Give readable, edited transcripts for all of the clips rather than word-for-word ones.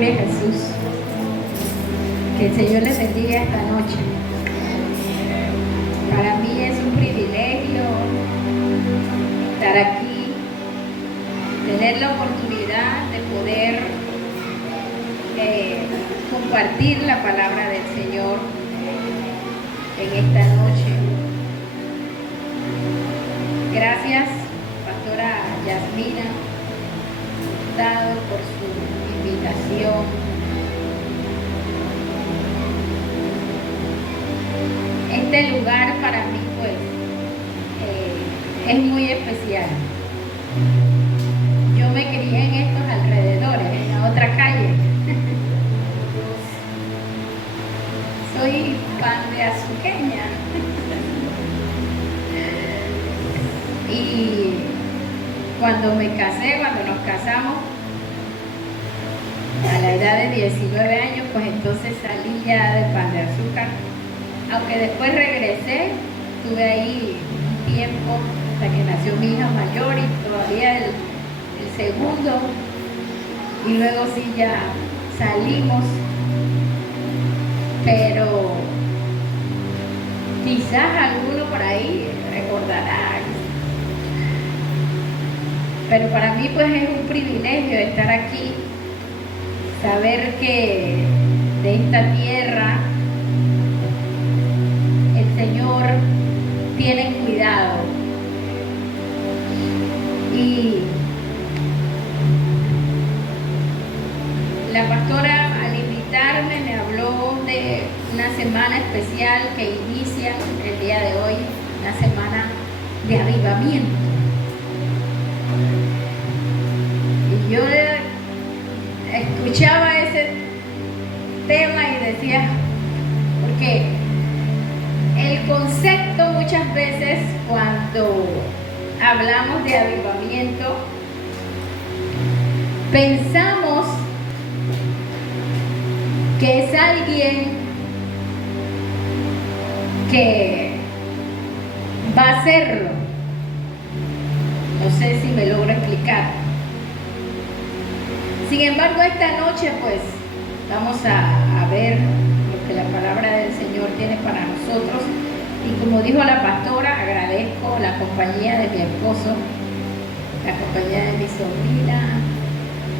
Gloria a Jesús. Que el Señor les bendiga esta noche. Para mí es un privilegio estar aquí, tener la oportunidad de poder compartir la palabra del Señor en esta noche. Gracias, Pastora Yasmina Hurtado, por su invitación. Este lugar para mí pues es muy especial. Yo me crié en estos alrededores, en la otra calle. Soy pan de azuqueña. Y cuando nos casamos, a la edad de 19 años, pues entonces salí ya de Pan de Azúcar. Aunque después regresé, estuve ahí un tiempo hasta que nació mi hija mayor y todavía el segundo. Y luego sí ya salimos. Pero quizás alguno por ahí recordará. Pero para mí pues es un privilegio estar aquí, saber que de esta tierra el Señor tiene cuidado. Y la pastora al invitarme me habló de una semana especial que inicia el día de hoy, una semana de avivamiento. Y yo escuchaba ese tema y decía, porque el concepto muchas veces cuando hablamos de avivamiento, pensamos que es alguien que va a hacerlo. No sé si me logro explicar. Sin embargo, esta noche pues vamos a ver lo que la palabra del Señor tiene para nosotros. Y como dijo la pastora, agradezco la compañía de mi esposo, la compañía de mi sobrina,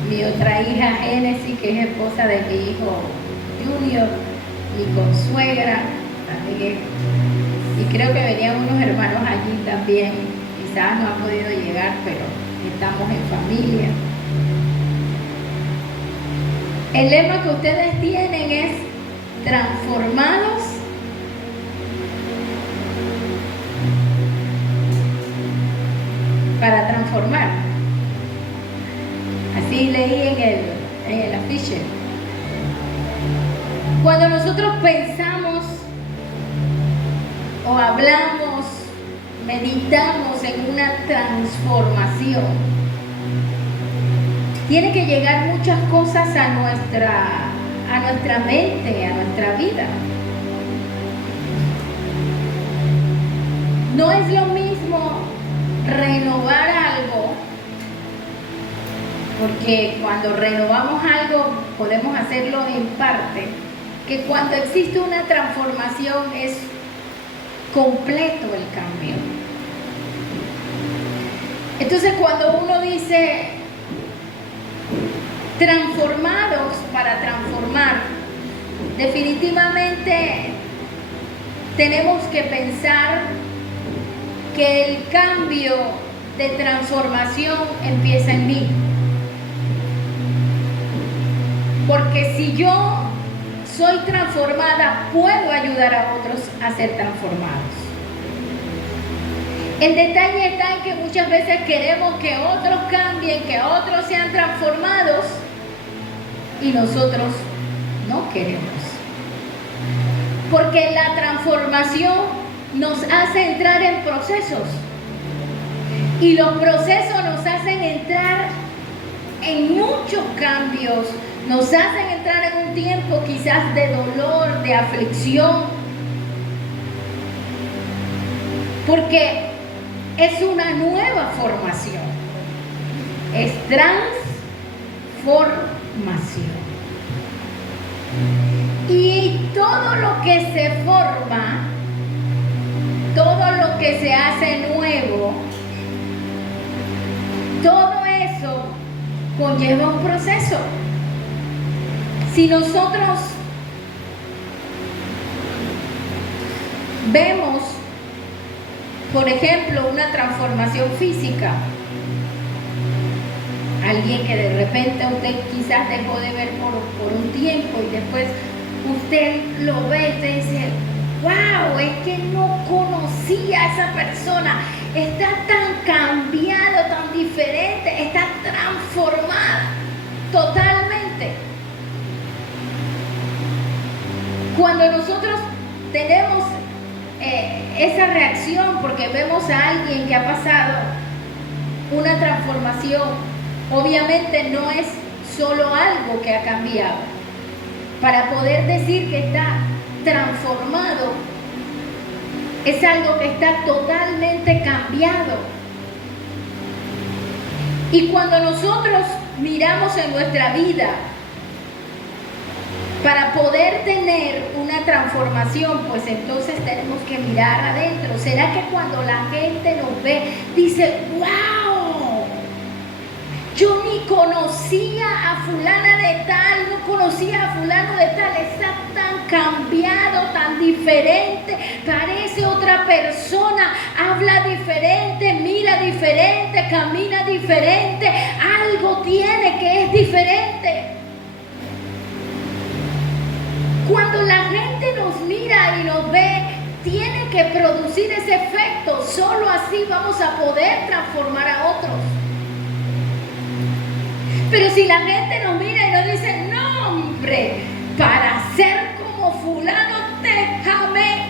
mi otra hija Génesis, que es esposa de mi hijo Junior, mi consuegra también, y creo que venían unos hermanos allí también. Quizás no han podido llegar, pero estamos en familia. El lema que ustedes tienen es transformados para transformar. Así leí en el afiche. Cuando nosotros pensamos o hablamos, meditamos en una transformación, tiene que llegar muchas cosas a nuestra mente, a nuestra vida. No es lo mismo renovar algo, porque cuando renovamos algo podemos hacerlo en parte, que cuando existe una transformación es completo el cambio. Entonces cuando uno dice transformados para transformar, definitivamente tenemos que pensar que el cambio de transformación empieza en mí. Porque si yo soy transformada, puedo ayudar a otros a ser transformados. El detalle está en que muchas veces queremos que otros cambien, que otros sean transformados, y nosotros no queremos. Porque la transformación nos hace entrar en procesos. Y los procesos nos hacen entrar en muchos cambios, nos hacen entrar en un tiempo quizás de dolor, de aflicción, porque es una nueva formación, es transformación. Y todo lo que se forma, todo lo que se hace nuevo, todo eso conlleva un proceso. Si nosotros vemos, por ejemplo, una transformación física, alguien que de repente usted quizás dejó de ver por un tiempo y después usted lo ve y usted dice, wow, es que no conocía a esa persona, está tan cambiado, tan diferente, está transformada totalmente. Cuando nosotros tenemos esa reacción porque vemos a alguien que ha pasado una transformación, obviamente no es solo algo que ha cambiado. Para poder decir que está transformado, es algo que está totalmente cambiado. Y cuando nosotros miramos en nuestra vida, para poder tener una transformación, pues entonces tenemos que mirar adentro. ¿Será que cuando la gente nos ve, dice, wow, yo ni conocía a fulana de tal, no conocía a fulano de tal, está tan cambiado, tan diferente, parece otra persona, habla diferente, mira diferente, camina diferente, algo tiene que es diferente? Cuando la gente nos mira y nos ve, tiene que producir ese efecto. Solo así vamos a poder transformar a otros. Pero si la gente nos mira y nos dice, no hombre, para ser como fulano déjame,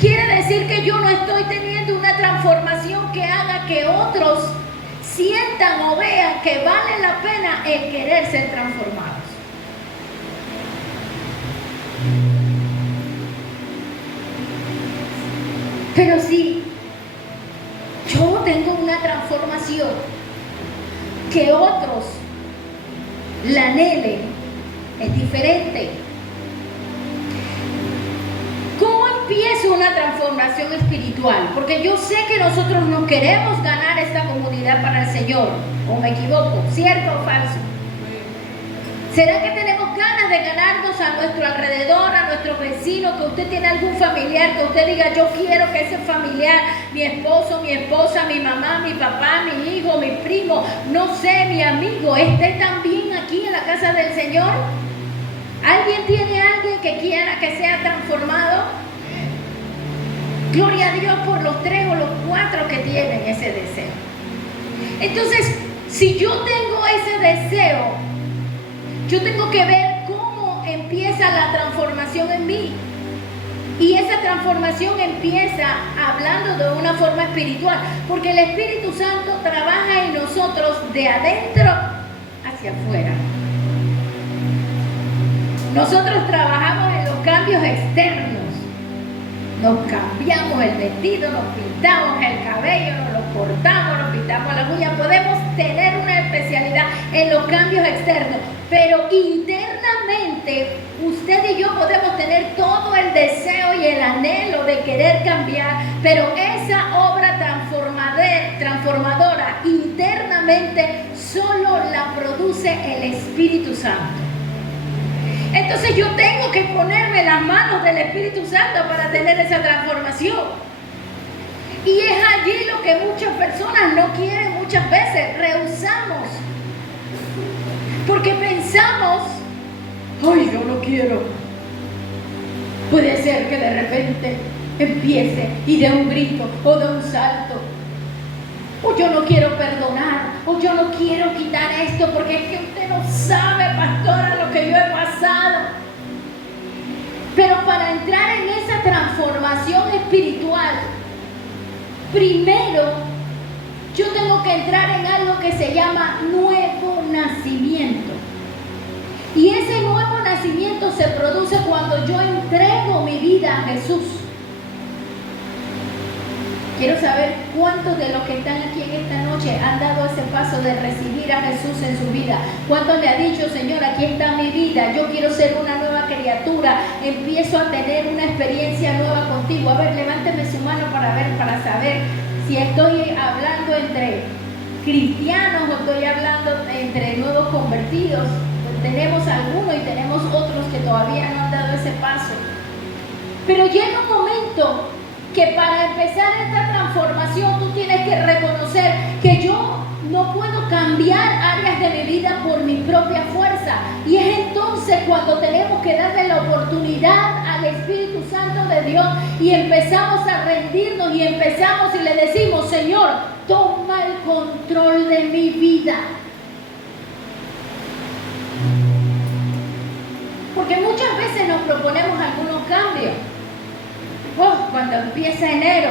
quiere decir que yo no estoy teniendo una transformación que haga que otros sientan o vean que vale la pena el querer ser transformados. Pero si yo tengo una transformación que otros la anhelen, es diferente. ¿Cómo empiezo una transformación espiritual? Porque yo sé que nosotros no queremos ganar esta comunidad para el Señor, ¿o me equivoco? ¿Cierto o falso? ¿Será que tenemos ganas de ganarnos a nuestro alrededor, a nuestros vecinos, que usted tiene algún familiar, que usted diga, yo quiero que ese familiar, mi esposo, mi esposa, mi mamá, mi papá, mi hijo, mi primo, no sé, mi amigo, esté también aquí en la casa del Señor? ¿Alguien tiene a alguien que quiera que sea transformado? Gloria a Dios por los 3 o los 4 que tienen ese deseo. Entonces, si yo tengo ese deseo, yo tengo que ver cómo empieza la transformación en mí. Y esa transformación empieza hablando de una forma espiritual, porque el Espíritu Santo trabaja en nosotros de adentro hacia afuera. Nosotros trabajamos en los cambios externos. Nos cambiamos el vestido, nos pintamos el cabello, nos lo cortamos, nos pintamos las uñas. Podemos tener una especialidad en los cambios externos, pero internamente usted y yo podemos tener todo el deseo y el anhelo de querer cambiar, pero esa obra transformadora internamente solo la produce el Espíritu Santo. Entonces yo tengo que ponerme las manos del Espíritu Santo para tener esa transformación. Y es allí lo que muchas personas no quieren, muchas veces rehusamos. Porque pensamos, ay, yo no quiero. Puede ser que de repente empiece y dé un grito o dé un salto. O yo no quiero perdonar, o yo no quiero quitar esto, porque es que usted no sabe, pastora, lo que yo he pasado. Pero para entrar en esa transformación espiritual, primero yo tengo que entrar en algo que se llama nuevo nacimiento. Y ese nuevo nacimiento se produce cuando yo entrego mi vida a Jesús. Quiero saber cuántos de los que están aquí en esta noche han dado ese paso de recibir a Jesús en su vida. ¿Cuántos le ha dicho, Señor, aquí está mi vida, yo quiero ser una nueva criatura, empiezo a tener una experiencia nueva contigo? A ver, levánteme su mano para saber si estoy hablando entre cristianos o estoy hablando entre nuevos convertidos. Tenemos algunos y tenemos otros que todavía no han dado ese paso. Pero llega un momento que para empezar esta transformación tú tienes que reconocer que yo no puedo cambiar áreas de mi vida por mi propia fuerza. Y es entonces cuando tenemos que darle la oportunidad al Espíritu Santo de Dios y empezamos a rendirnos y empezamos y le decimos, Señor, toma el control de mi vida. Porque muchas veces nos proponemos algunos cambios. Cuando empieza enero,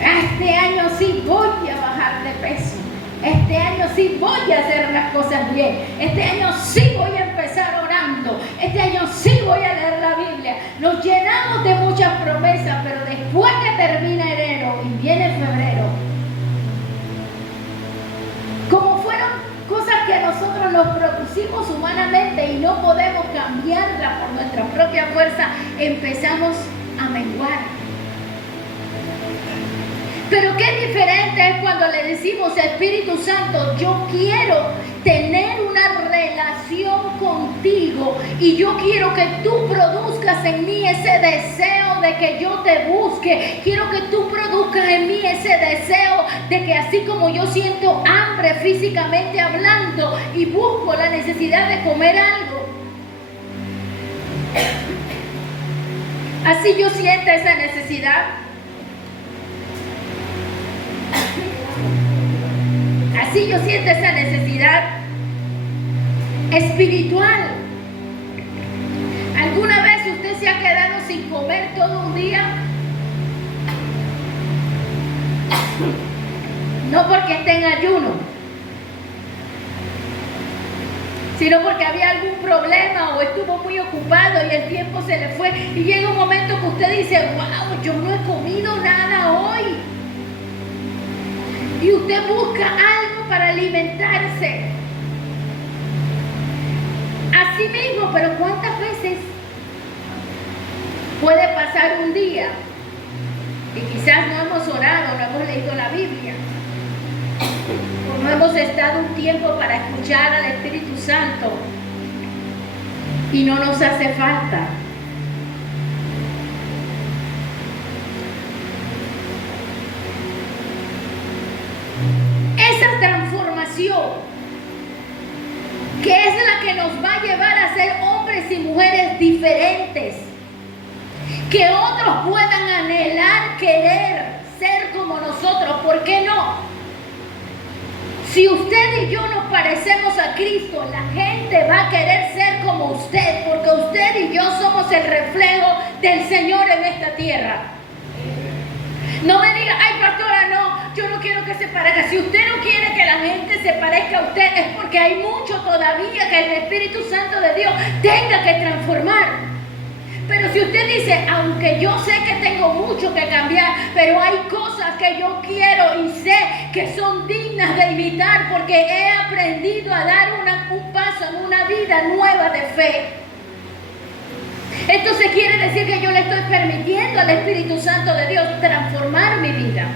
este año sí voy a bajar de peso, este año sí voy a hacer las cosas bien, este año sí voy a empezar orando, este año sí voy a leer la Biblia. Nos llenamos de muchas promesas, pero después que termina enero y viene febrero, como fueron cosas que nosotros nos propusimos humanamente y no podemos cambiarla por nuestra propia fuerza, empezamos a menguar. Pero qué diferente es cuando le decimos, Espíritu Santo, yo quiero tener una relación contigo y yo quiero que tú produzcas en mí ese deseo de que yo te busque. Quiero que tú produzcas en mí ese deseo de que así como yo siento hambre físicamente hablando y busco la necesidad de comer algo, así yo siento esa necesidad. Así yo siento esa necesidad espiritual. ¿Alguna vez usted se ha quedado sin comer todo un día? No porque esté en ayuno, sino porque había algún problema o estuvo muy ocupado y el tiempo se le fue. Y llega un momento que usted dice, wow, yo no he comido nada hoy. Y usted busca algo para alimentarse. Así mismo, pero ¿cuántas veces puede pasar un día y quizás no hemos orado, no hemos leído la Biblia, o no hemos estado un tiempo para escuchar al Espíritu Santo y no nos hace falta? Esa transformación, que es la que nos va a llevar a ser hombres y mujeres diferentes, que otros puedan anhelar, querer ser como nosotros. ¿Por qué no? Si usted y yo nos parecemos a Cristo, la gente va a querer ser como usted, porque usted y yo somos el reflejo del Señor en esta tierra. No me diga, ay pastora, no, yo no quiero que se parezca. Si usted no quiere que la gente se parezca a usted, es porque hay mucho todavía que el Espíritu Santo de Dios tenga que transformar. Pero si usted dice, aunque yo sé que tengo mucho que cambiar, pero hay cosas que yo quiero y sé que son dignas de imitar porque he aprendido a dar un paso en una vida nueva de fe, entonces quiere decir que yo le estoy permitiendo al Espíritu Santo de Dios transformar mi vida.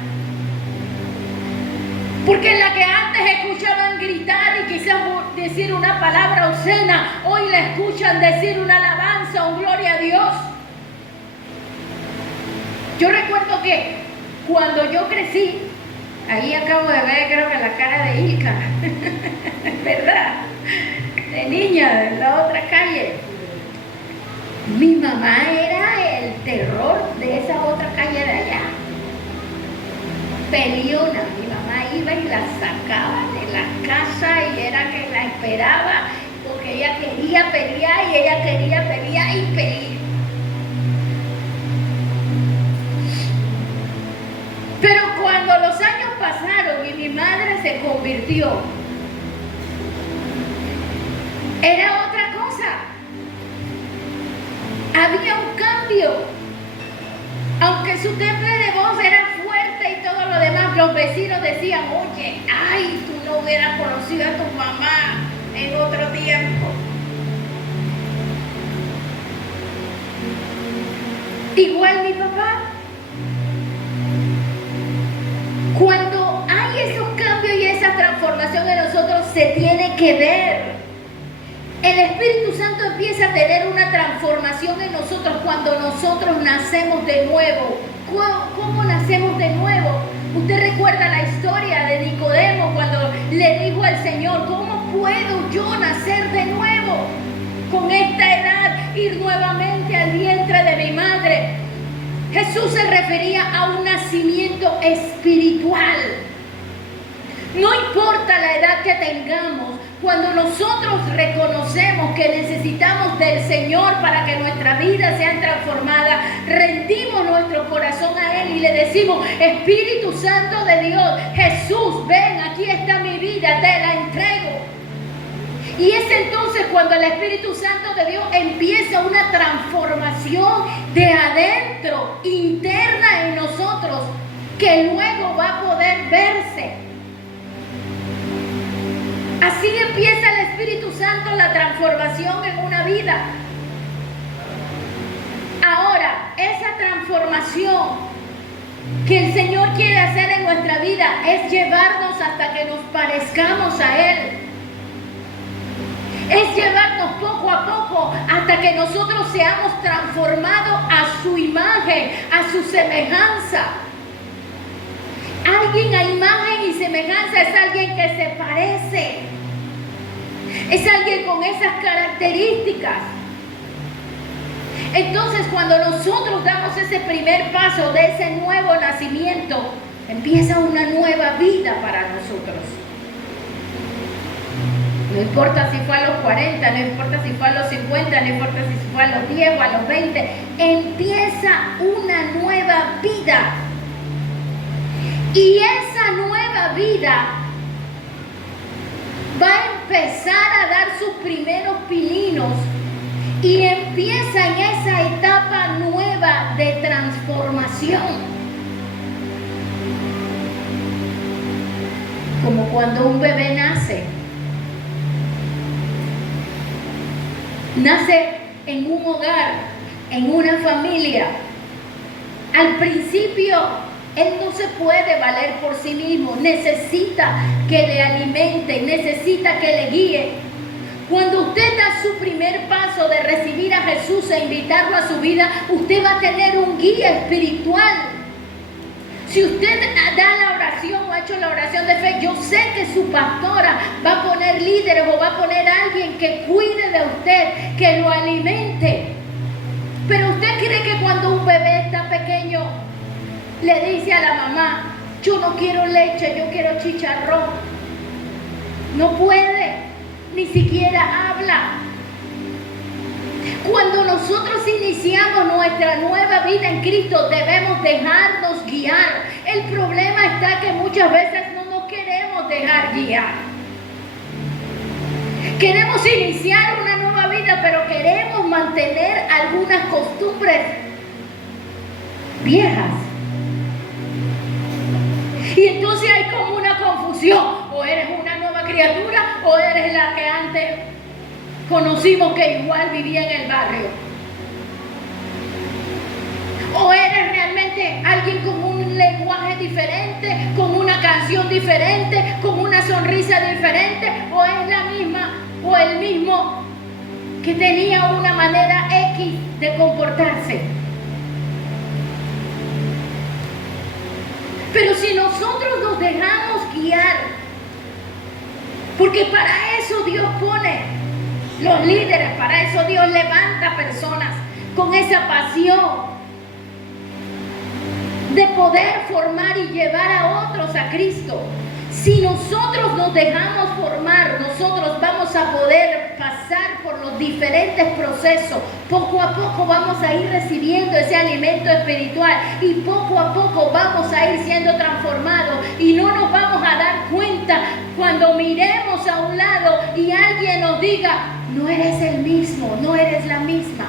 Porque en la que antes escuchaban gritar y quizás decir una palabra obscena, hoy la escuchan decir una alabanza, un gloria a Dios. Yo recuerdo que cuando yo crecí, ahí acabo de ver, creo que la cara de Ilka, ¿verdad? De niña, de la otra calle. Mi mamá era el terror de esa otra calle de allá. Peleona. Mi mamá iba y la sacaba de la casa y era que la esperaba porque ella quería pelear y ella quería pelear y pelear. Pero cuando los años pasaron y mi madre se convirtió, era otra cosa. Había un cambio. Aunque su temple de voz era fuerte y todo lo demás, los vecinos decían, oye, ay, tú no hubieras conocido a tu mamá en otro tiempo. Igual mi papá. Cuando hay esos cambios y esa transformación en nosotros, se tiene que ver. El Espíritu Santo empieza a tener una transformación en nosotros cuando nosotros nacemos de nuevo. ¿Cómo nacemos de nuevo? Usted recuerda la historia de Nicodemo cuando le dijo al Señor, ¿cómo puedo yo nacer de nuevo? Con esta edad, ir nuevamente al vientre de mi madre. Jesús se refería a un nacimiento espiritual. No importa la edad que tengamos, cuando nosotros reconocemos que necesitamos del Señor para que nuestra vida sea transformada, rendimos nuestro corazón a Él y le decimos, Espíritu Santo de Dios, Jesús, ven, aquí está mi vida, te la entrego. Y es entonces cuando el Espíritu Santo de Dios empieza una transformación de adentro, interna en nosotros, que luego va a poder verse. Así empieza el Espíritu Santo la transformación en una vida. Ahora, esa transformación que el Señor quiere hacer en nuestra vida es llevarnos hasta que nos parezcamos a Él. Es llevarnos poco a poco hasta que nosotros seamos transformados a su imagen, a su semejanza. Alguien a imagen y semejanza es alguien que se parece. Es alguien con esas características. Entonces, cuando nosotros damos ese primer paso de ese nuevo nacimiento, empieza una nueva vida para nosotros. No importa si fue a los 40, no importa si fue a los 50, no importa si fue a los 10 o a los 20. Empieza una nueva vida. Y esa nueva vida va a empezar a dar sus primeros pininos y empieza en esa etapa nueva de transformación. Como cuando un bebé nace en un hogar, en una familia. Al principio él no se puede valer por sí mismo, necesita que le alimente, necesita que le guíe. Cuando usted da su primer paso de recibir a Jesús e invitarlo a su vida, usted va a tener un guía espiritual. Si usted da la oración o ha hecho la oración de fe, yo sé que su pastora va a poner líderes o va a poner a alguien que cuide de usted, que lo alimente. Pero usted cree que cuando un bebé está pequeño, le dice a la mamá, yo no quiero leche, yo quiero chicharrón. No puede, ni siquiera habla. Cuando nosotros iniciamos nuestra nueva vida en Cristo, debemos dejarnos guiar. El problema está que muchas veces no nos queremos dejar guiar. Queremos iniciar una nueva vida, pero queremos mantener algunas costumbres viejas. Y entonces hay como una confusión. O eres una nueva criatura o eres la que antes conocimos que igual vivía en el barrio. O eres realmente alguien con un lenguaje diferente, con una canción diferente, con una sonrisa diferente. O es la misma o el mismo que tenía una manera X de comportarse. Pero si nosotros nos dejamos guiar, porque para eso Dios pone los líderes, para eso Dios levanta personas con esa pasión de poder formar y llevar a otros a Cristo. Si nosotros nos dejamos formar, nosotros vamos a poder pasar por los diferentes procesos. Poco a poco vamos a ir recibiendo ese alimento espiritual y poco a poco vamos a ir siendo transformados y no nos vamos a dar cuenta cuando miremos a un lado y alguien nos diga, no eres el mismo, no eres la misma.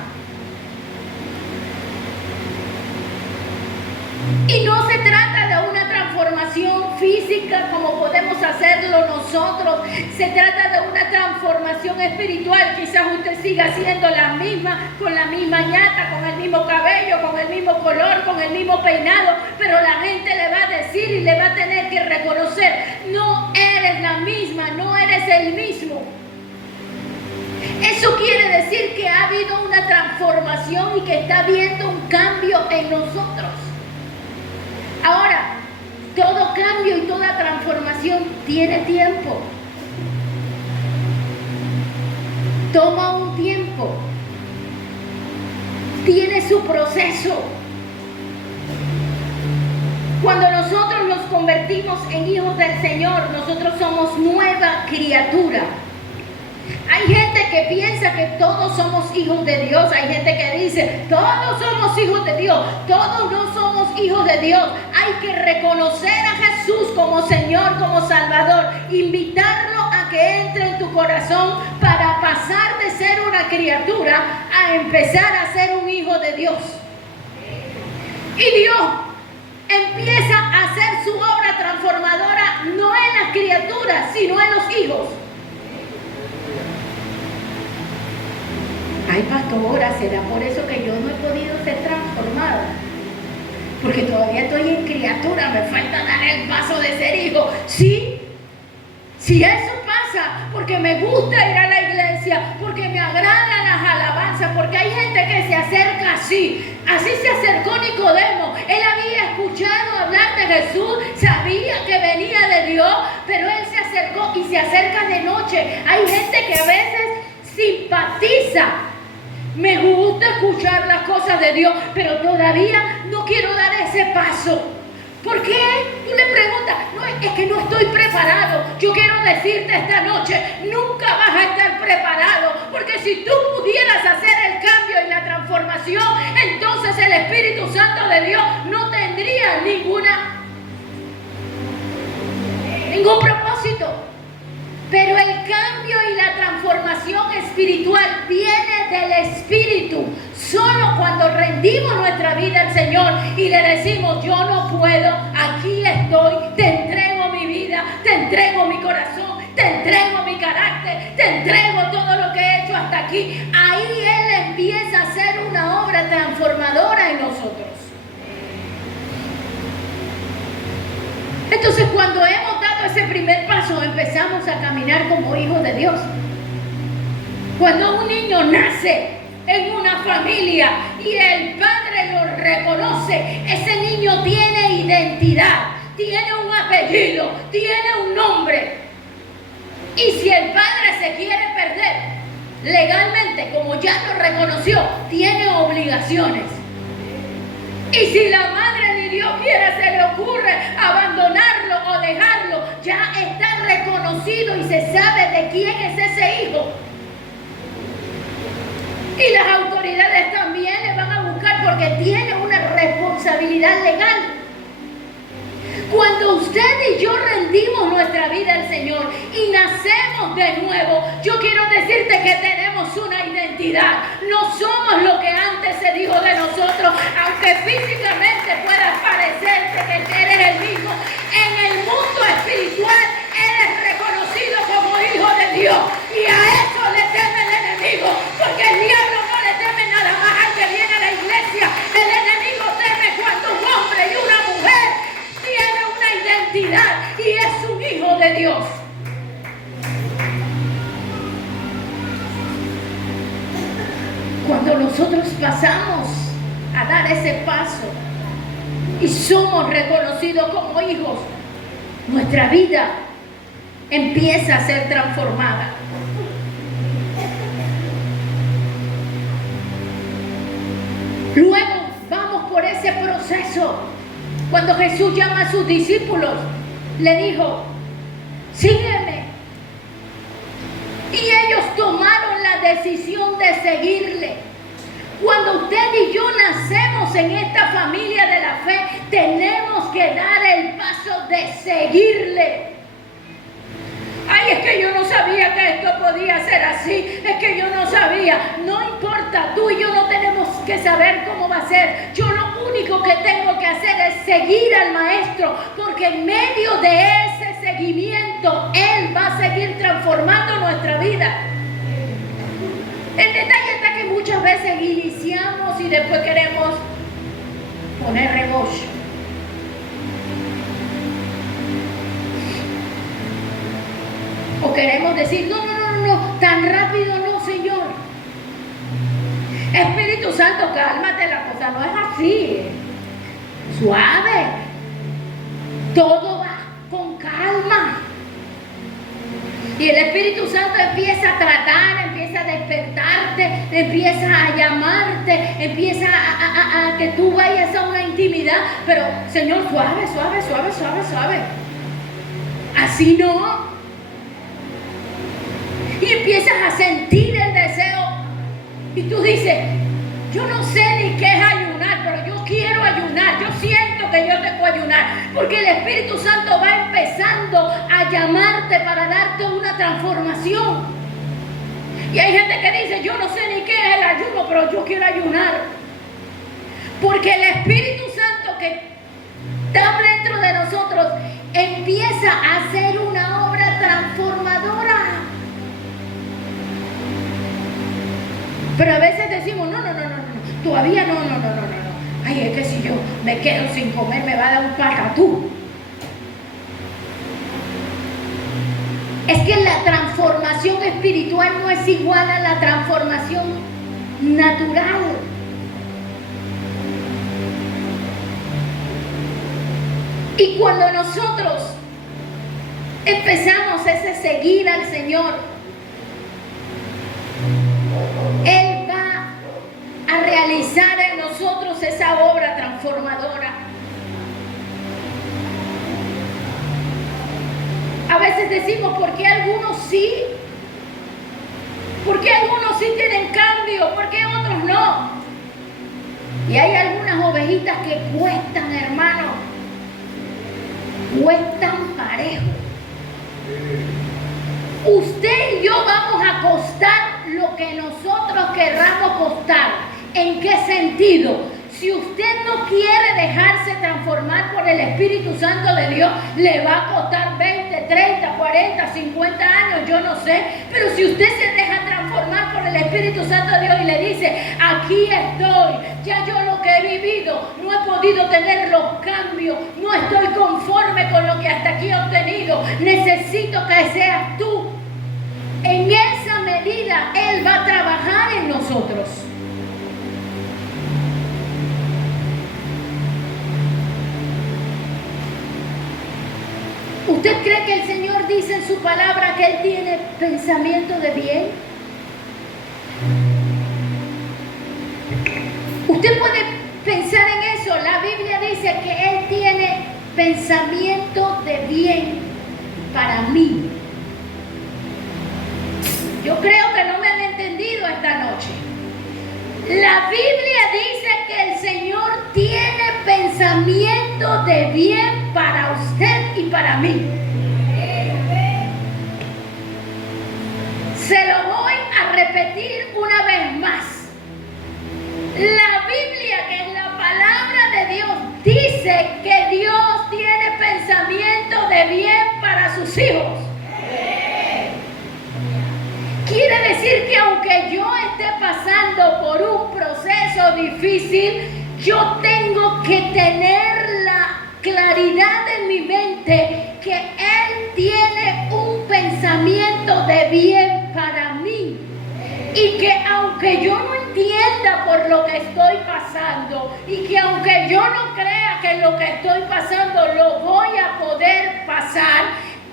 Y no se trata de una transformación física como podemos hacerlo nosotros. Se trata de una transformación espiritual. Quizás usted siga siendo la misma, con la misma ñata, con el mismo cabello, con el mismo color, con el mismo peinado. Pero la gente le va a decir y le va a tener que reconocer: no eres la misma, no eres el mismo. Eso quiere decir que ha habido una transformación y que está habiendo un cambio en nosotros. Ahora, todo cambio y toda transformación tiene tiempo. Toma un tiempo. Tiene su proceso. Cuando nosotros nos convertimos en hijos del Señor, nosotros somos nueva criatura. Hay gente que piensa que todos somos hijos de Dios. Hay gente que dice: todos somos hijos de Dios. Todos no somos hijos de Dios. Hay que reconocer a Jesús como Señor, como Salvador. Invitarlo a que entre en tu corazón para pasar de ser una criatura a empezar a ser un hijo de Dios. Y Dios empieza a hacer su obra transformadora no en las criaturas, sino en los hijos. Ay, pastora, ¿será por eso que yo no he podido ser transformada? Porque todavía estoy en criatura, me falta dar el paso de ser hijo. Sí, si eso pasa, porque me gusta ir a la iglesia, porque me agradan las alabanzas, porque hay gente que se acerca así se acercó Nicodemo. Él había escuchado hablar de Jesús, sabía que venía de Dios, pero él se acercó y se acerca de noche. Hay gente que a veces simpatiza. Me gusta escuchar las cosas de Dios, pero todavía no quiero dar ese paso. ¿Por qué? Tú le preguntas: no, es que no estoy preparado. Yo quiero decirte esta noche: nunca vas a estar preparado, porque si tú pudieras hacer el cambio y la transformación, entonces el Espíritu Santo de Dios no tendría ningún propósito. Pero el cambio y la transformación espiritual viene del Espíritu. Solo cuando rendimos nuestra vida al Señor y le decimos: yo no puedo, aquí estoy, te entrego mi vida, te entrego mi corazón, te entrego mi carácter, te entrego todo lo que he hecho hasta aquí. Ahí Él empieza a hacer una obra transformadora en nosotros. Entonces, cuando hemos dado ese primer paso, empezamos a caminar como hijos de Dios. Cuando un niño nace en una familia y el padre lo reconoce, ese niño tiene identidad, tiene un apellido, tiene un nombre. Y si el padre se quiere perder, legalmente, como ya lo reconoció, tiene obligaciones. Y si la madre ni Dios quiera se le ocurre abandonarlo o dejarlo, ya está reconocido y se sabe de quién es ese hijo. Y las autoridades también le van a buscar porque tiene una responsabilidad legal. Cuando usted y yo rendimos nuestra vida al Señor y nacemos de nuevo, yo quiero decirte que tenemos una identidad. No somos lo que antes se dijo de nosotros, aunque físicamente pueda parecerte que eres el mismo. En el mundo espiritual eres reconocido como hijo de Dios, y a eso le teme el enemigo, porque el diablo no le teme nada más al que viene a la iglesia. El enemigo teme cuando un hombre y una mujer tiene una identidad y es un hijo de Dios. Cuando nosotros pasamos a dar ese paso y somos reconocidos como hijos, nuestra vida empieza a ser transformada. Luego vamos por ese proceso. Cuando Jesús llama a sus discípulos, le dijo: sígueme. Y ellos tomaron la decisión de seguirle. Cuando usted y yo nacemos en esta familia de la fe, tenemos que dar el paso de seguirle. Ay, es que yo no sabía que esto podía ser así, es que yo no sabía. No importa, tú y yo no tenemos que saber cómo va a ser. Yo lo único único que tengo que hacer es seguir al Maestro, porque en medio de ese seguimiento Él va a seguir transformando nuestra vida. El detalle está que muchas veces iniciamos y después queremos poner rebozo. O queremos decir, no, tan rápido no, Señor. Espíritu Santo, cálmate, la cosa no es así. Suave. Todo va con calma. Y el Espíritu Santo empieza a tratar, empieza a despertarte, empieza a llamarte, empieza a que tú vayas a una intimidad. Pero, Señor, suave. Así no. Y empiezas a sentir el deseo. Y tú dices, yo no sé ni qué es ayunar, pero yo quiero ayunar. Yo siento que yo tengo que ayunar. Porque el Espíritu Santo va empezando a llamarte para darte una transformación. Y hay gente que dice, yo no sé ni qué es el ayuno, pero yo quiero ayunar. Porque el Espíritu Santo que está dentro de nosotros empieza a hacer una obra transformadora. Pero a veces decimos, no, todavía no. Ay, es que si yo me quedo sin comer me va a dar un patatú. Es que la transformación espiritual no es igual a la transformación natural. Y cuando nosotros empezamos ese seguir al Señor, Él va a realizar en nosotros esa obra transformadora. A veces decimos, ¿por qué algunos sí? ¿Por qué algunos sí tienen cambio? ¿Por qué otros no? Y hay algunas ovejitas que cuestan, hermano. Cuestan parejo. Usted y yo vamos a costar lo que nosotros querramos costar. ¿En qué sentido? Si usted no quiere dejarse transformar por el Espíritu Santo de Dios, le va a costar 20, 30, 40, 50 años, yo no sé. Pero si usted se deja transformar por el Espíritu Santo de Dios y le dice, aquí estoy, ya yo lo que he vivido, no he podido tener los cambios, no estoy conforme con lo que hasta aquí he obtenido, necesito que seas tú. En esa medida Él va a trabajar en nosotros. ¿Usted cree que el Señor dice en su palabra que Él tiene pensamiento de bien? Usted puede pensar en eso. La Biblia dice que Él tiene pensamiento de bien para mí. Yo creo que no me han entendido esta noche. La Biblia dice que el Señor tiene pensamiento de bien para usted y para mí. Se lo voy a repetir una vez más. La Biblia, que es la palabra de Dios, dice que Dios tiene pensamiento de bien para sus hijos. Quiere decir que aunque yo esté pasando por un proceso difícil, yo tengo que tener la claridad en mi mente que Él tiene un pensamiento de bien para mí. Y que aunque yo no entienda por lo que estoy pasando, y que aunque yo no crea que lo que estoy pasando lo voy a poder pasar,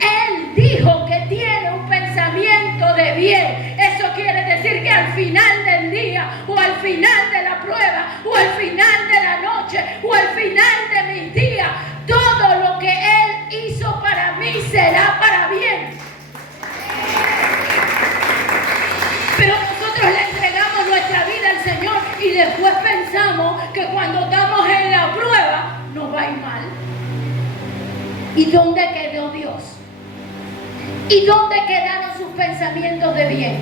Él dijo que tiene un pensamiento de bien. Eso quiere decir que al final del día, o al final de la prueba, o al final de la noche, o al final de mis días, todo lo que Él hizo para mí será para bien. Pero nosotros le entregamos nuestra vida al Señor y después pensamos que cuando estamos en la prueba nos va a ir mal. ¿Y dónde quedó Dios? ¿Y dónde quedaron sus pensamientos de bien?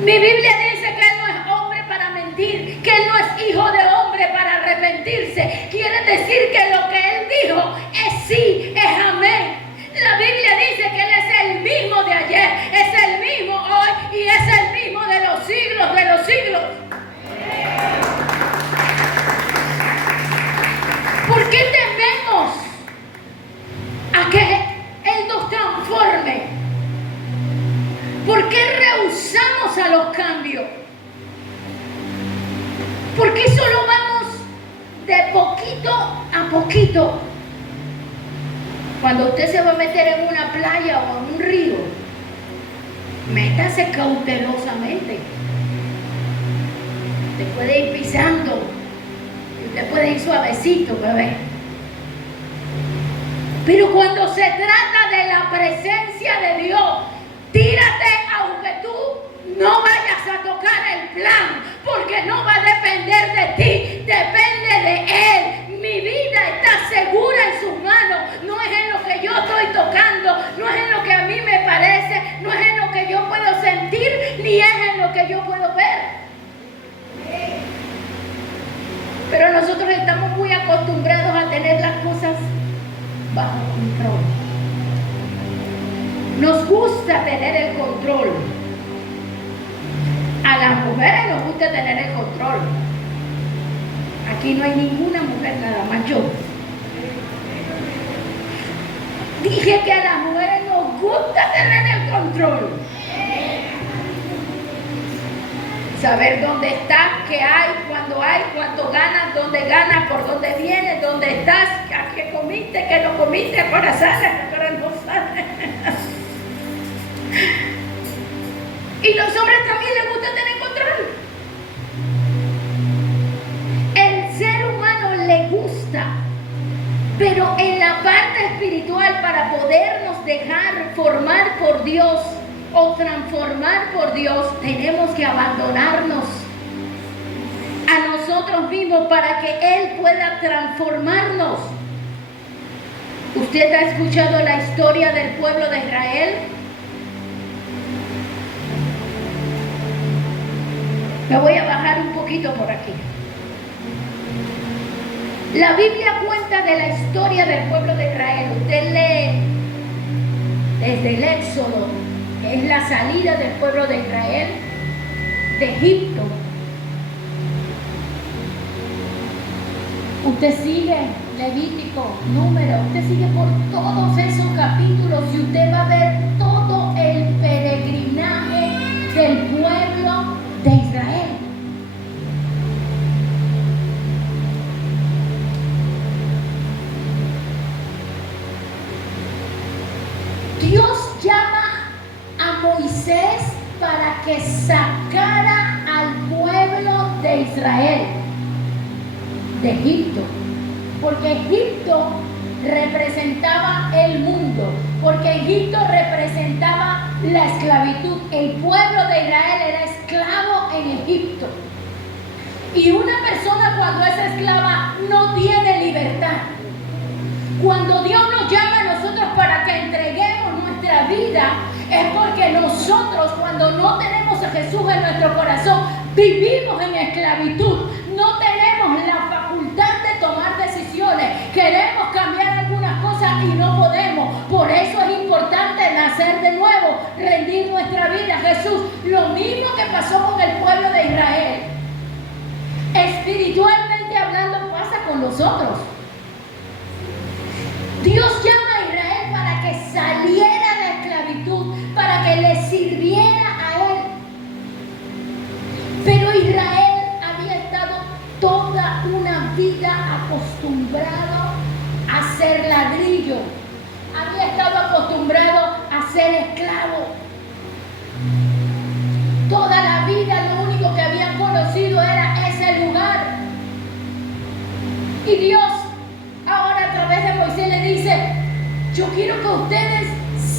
Mi Biblia dice que Él no es hombre para mentir, que Él no es hijo de hombre para arrepentirse. arrepentirse. Quiere decir que lo que Él dijo es sí, es amén. La Biblia dice que Él es el mismo de ayer, es el mismo hoy y es el mismo de los siglos de los siglos. ¿Por qué tememos a que Él nos transforme? ¿Por qué rehusamos a los cambios? ¿Por qué solo vamos de poquito a poquito? Cuando usted se va a meter en una playa o en un río, métase cautelosamente. Usted puede ir pisando y usted puede ir suavecito, bebé. Pero cuando se trata de la presencia de Dios, tírate aunque tú no vayas a tocar el plan, porque no va a depender de ti, depende de Él. Mi vida está segura en sus manos, no es en lo que yo estoy tocando, no es en lo que a mí me parece, no es en lo que yo puedo sentir, ni es en lo que yo puedo ver. Pero nosotros estamos muy acostumbrados a tener las cosas bajo control. Nos gusta tener el control. A las mujeres nos gusta tener el control. Aquí no hay ninguna mujer, nada más yo. Dije que a las mujeres nos gusta tener el control. Saber dónde estás, qué hay, cuánto ganas, dónde ganas, por dónde vienes, dónde estás, a qué comiste, qué no comiste, a qué hora sales, a qué hora no sales. Y los hombres también les gusta tener control. El ser humano le gusta, pero en la parte espiritual, para podernos dejar formar por Dios o transformar por Dios, tenemos que abandonarnos a nosotros mismos para que Él pueda transformarnos. ¿Usted ha escuchado la historia del pueblo de Israel? Me voy a bajar un poquito por aquí. La Biblia cuenta de la historia del pueblo de Israel. Usted lee desde el Éxodo, que es la salida del pueblo de Israel de Egipto. Usted sigue Levítico, Número, usted sigue por todos esos capítulos y usted va a ver todo el peregrinaje del pueblo de Israel. Dios llama a Moisés para que sacara al pueblo de Israel de Egipto, porque Egipto representaba el mundo, porque Egipto representaba la esclavitud. El pueblo de Israel era esclavo en Egipto. Y una persona cuando es esclava no tiene libertad. Cuando Dios nos llama a nosotros para que entreguemos nuestra vida, es porque nosotros, cuando no tenemos a Jesús en nuestro corazón, vivimos en esclavitud. No tenemos la facultad de tomar decisiones. Queremos cambiar algunas cosas y no podemos. Por eso es importante nacer de nuevo, rendir nuestra vida a Jesús. Lo mismo que pasó con el pueblo de Israel. Espiritualmente hablando, pasa con nosotros. Dios llama a Israel para que saliera de la esclavitud, para que le sirviera a Él. Pero Israel había estado toda una vida acostumbrado a ser ladrillo. Había estado acostumbrado a ser esclavo. Toda la vida lo único que habían conocido era ese lugar. Y Dios ahora a través de Moisés le dice: yo quiero que ustedes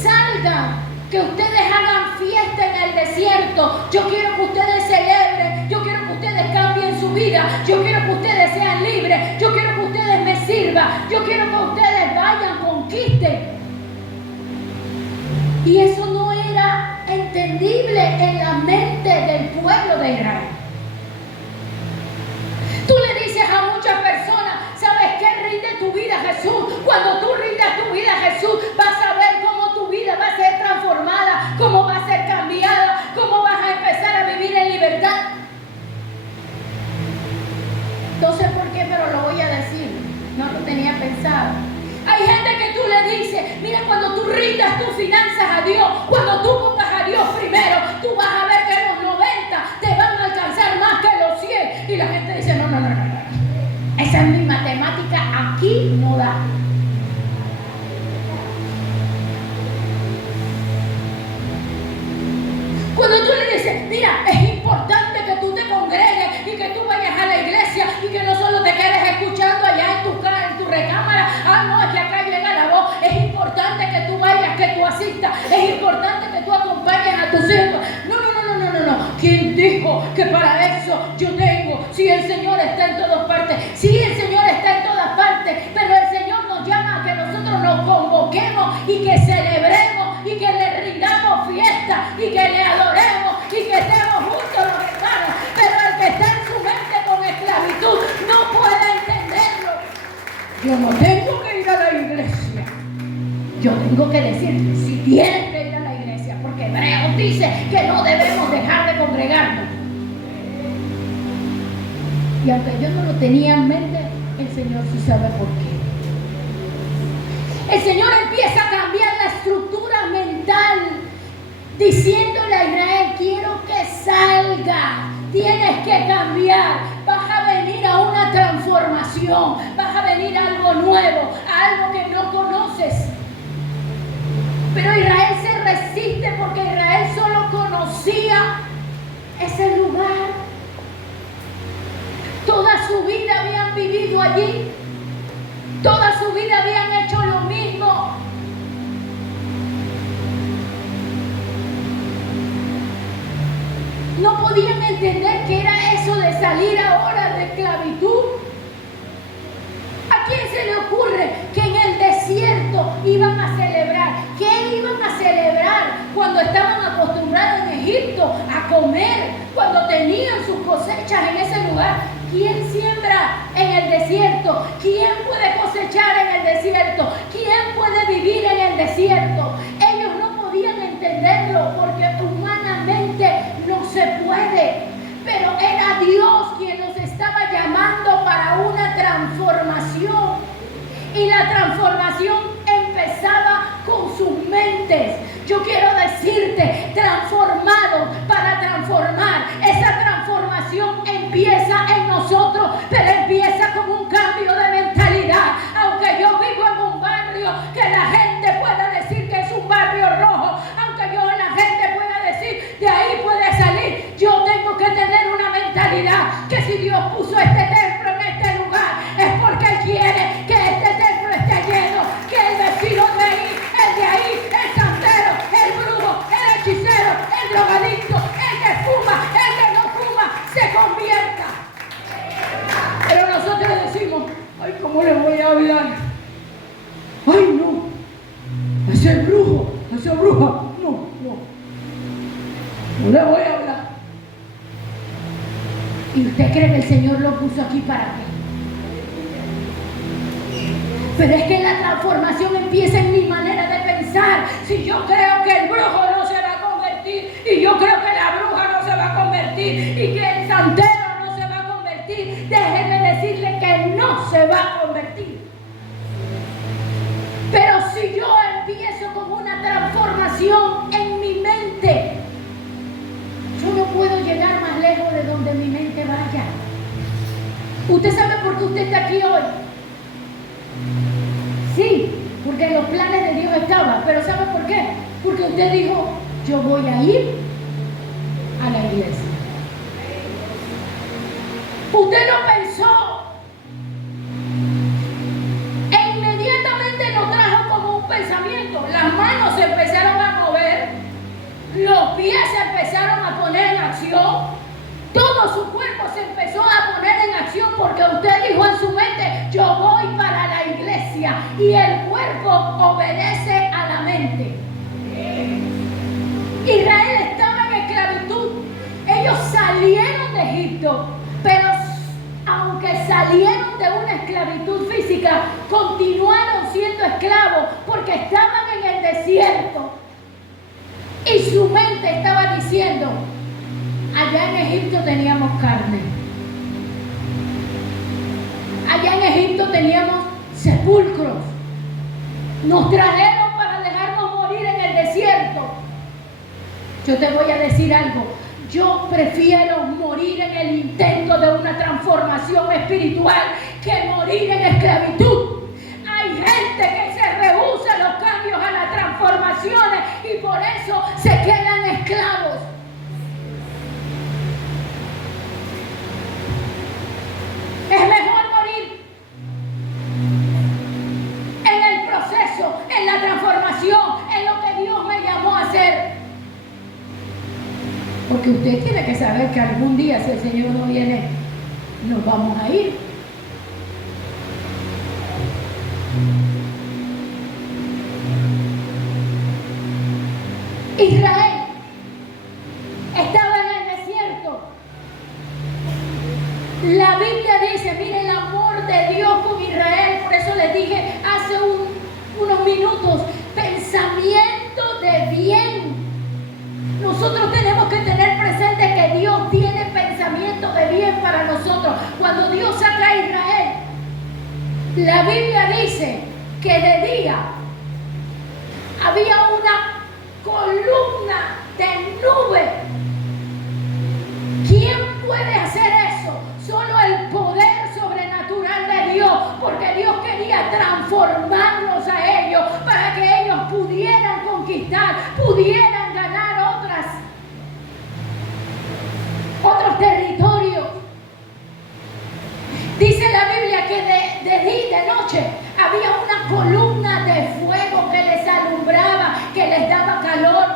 salgan, que ustedes hagan fiesta en el desierto, yo quiero que ustedes celebren, yo quiero que ustedes cambien su vida, yo quiero que ustedes sean libres, yo quiero que ustedes me sirvan, yo quiero que ustedes vayan, conquisten. Y eso no era entendible en la mente del pueblo de Israel. Tú le dices a muchas personas: dijo que para eso yo tengo. Si el Señor está en todas partes, si el Señor está en todas partes, pero el Señor nos llama a que nosotros nos convoquemos y que celebremos y que le rindamos fiesta y que le adoremos y que estemos juntos los hermanos. Pero el que está en su mente con esclavitud no puede entenderlo. Yo no tengo que ir a la iglesia. Yo tengo que decirle si tienes que ir a la iglesia, porque Hebreos dice que no debemos dejar de congregarnos. Y aunque yo no lo tenía en mente, el Señor sí sabe por qué. El Señor empieza a cambiar la estructura mental, diciéndole a Israel: quiero que salga, tienes que cambiar, vas a venir a una transformación, vas a venir a algo nuevo, a algo que no conoces. Pero Israel se resiste porque Israel solo conocía ese lugar. Toda su vida habían vivido allí, toda su vida habían hecho lo mismo. No podían entender qué era eso de salir ahora de esclavitud. ¿A quién se le ocurre que en el desierto iban a celebrar? ¿Qué iban a celebrar cuando estaban acostumbrados en Egipto a comer, cuando tenían sus cosechas en ese lugar? ¿Quién siembra en el desierto? ¿Quién puede cosechar en el desierto? ¿Quién puede vivir en el desierto? Ellos no podían entenderlo porque humanamente no se puede. Pero era Dios quien los estaba llamando para una transformación. Y la transformación empezaba con sus mentes. Yo quiero decirte, transformado para transformar. Esa transformación empieza en nosotros, pero empieza con un cambio de mentalidad. Aunque yo vivo en un barrio que la gente pueda decir que es un barrio rojo, aunque la gente pueda decir de ahí puede salir, yo tengo que tener una mentalidad que si Dios puso este templo en este lugar es porque Él quiere que este templo esté lleno, que el vecino de ahí, el de ahí, el santero, el brujo, el hechicero, el drogadicto, el que fuma, el que no fuma, se convierta. Pero nosotros decimos: ay, ¿cómo le voy a hablar? Ay, no, ese brujo, esa bruja, no le voy a hablar. ¿Y usted cree que el Señor lo puso aquí para qué? Pero es que la transformación empieza en mi manera de pensar. Si yo creo que el brujo no se va a convertir, y yo creo que la bruja no se va a convertir, y que el santero no se va a convertir, déjenme decirle que no se va a convertir. Pero si yo empiezo con una transformación en mi mente, yo no puedo llegar más lejos de donde mi mente vaya. ¿Usted sabe por qué usted está aquí hoy? Sí, porque en los planes de Dios estaba. Pero ¿sabe por qué? Porque usted dijo: yo voy a ir a la iglesia. Usted lo pensó e inmediatamente lo trajo como un pensamiento. Las manos se empezaron a mover, los pies se empezaron a poner en acción, todo su cuerpo se empezó a poner en acción porque usted dijo en su mente: yo voy para la iglesia, y el cuerpo obedece a la mente. Israel estaba en esclavitud. Ellos salieron de Egipto, pero aunque salieron de una esclavitud física, continuaron siendo esclavos porque estaban en el desierto. Y su mente estaba diciendo: allá en Egipto teníamos carne, allá en Egipto teníamos sepulcros, nos trajeron para dejarnos morir en el desierto. Yo te voy a decir algo: yo prefiero morir en el intento de una transformación espiritual que morir en esclavitud. Hay gente que se rehúsa a los cambios, a las transformaciones, y por eso se quedan esclavos. Es mejor morir en el proceso, en la transformación, en lo que Dios me llamó a hacer. Porque usted tiene que saber que algún día, si el Señor no viene, nos vamos a ir. Israel estaba en el desierto. La Biblia dice, mire el amor de Dios con Israel. Por eso les dije hace unos minutos, pensamiento de bien. Nosotros tenemos que tener presente que Dios tiene pensamiento de bien para nosotros. Cuando Dios saca a Israel, la Biblia dice que de día había una columna de nube. ¿Quién puede hacer eso? Solo el poder sobrenatural de Dios, porque Dios quería transformarlos a ellos para que ellos pudieran conquistar, pudieran ganar otros territorios. Dice la Biblia que de noche había una columna de fuego que les alumbraba, que les daba calor.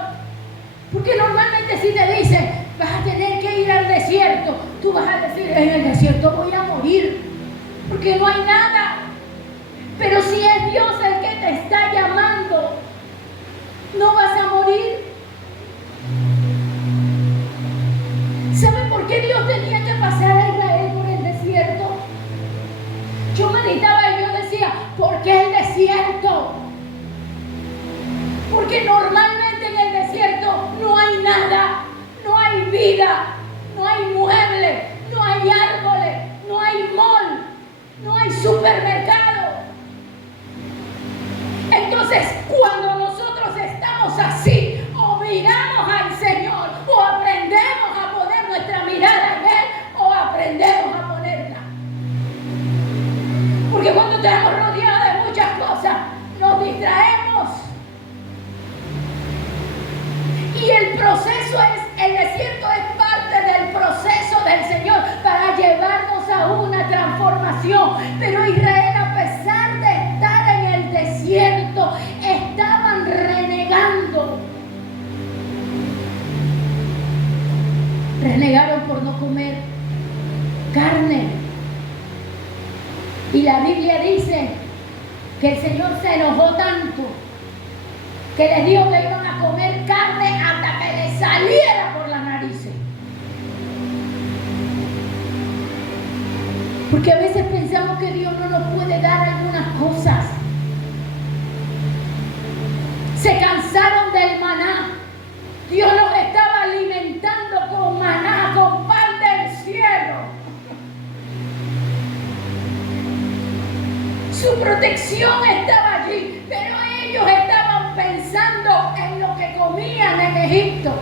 Porque normalmente si te dicen, vas a tener que ir al desierto, tú vas a decir, en el desierto voy a morir, porque no hay nada. Pero si es Dios el que te está llamando, no vas a morir. ¿Sabe por qué Dios tenía que pasar a Israel por el desierto? Yo meditaba y yo decía, ¿por qué el desierto? Porque normalmente en el desierto no hay nada, no hay vida, no hay muebles, no hay árboles, no hay mall, no hay supermercado. Entonces, cuando nosotros estamos así, o miramos al Señor, o aprendemos a poner nuestra mirada en Él, o aprendemos a ponerla. Porque cuando estamos rodeados de muchas cosas, nos distraemos. Y el desierto es parte del proceso del Señor para llevarnos a una transformación. Pero Israel, a pesar de estar en el desierto, estaban renegando. Renegaron por no comer carne. Y la Biblia dice que el Señor se enojó tanto que les dijo que iban a comer carne hasta que les saliera por las narices. Porque a veces pensamos que Dios no nos puede dar algunas cosas. Se cansaron del maná. Dios los estaba alimentando con maná, con pan del cielo. Su protección estaba allí, pero ellos estaban pensando en lo que comían en Egipto.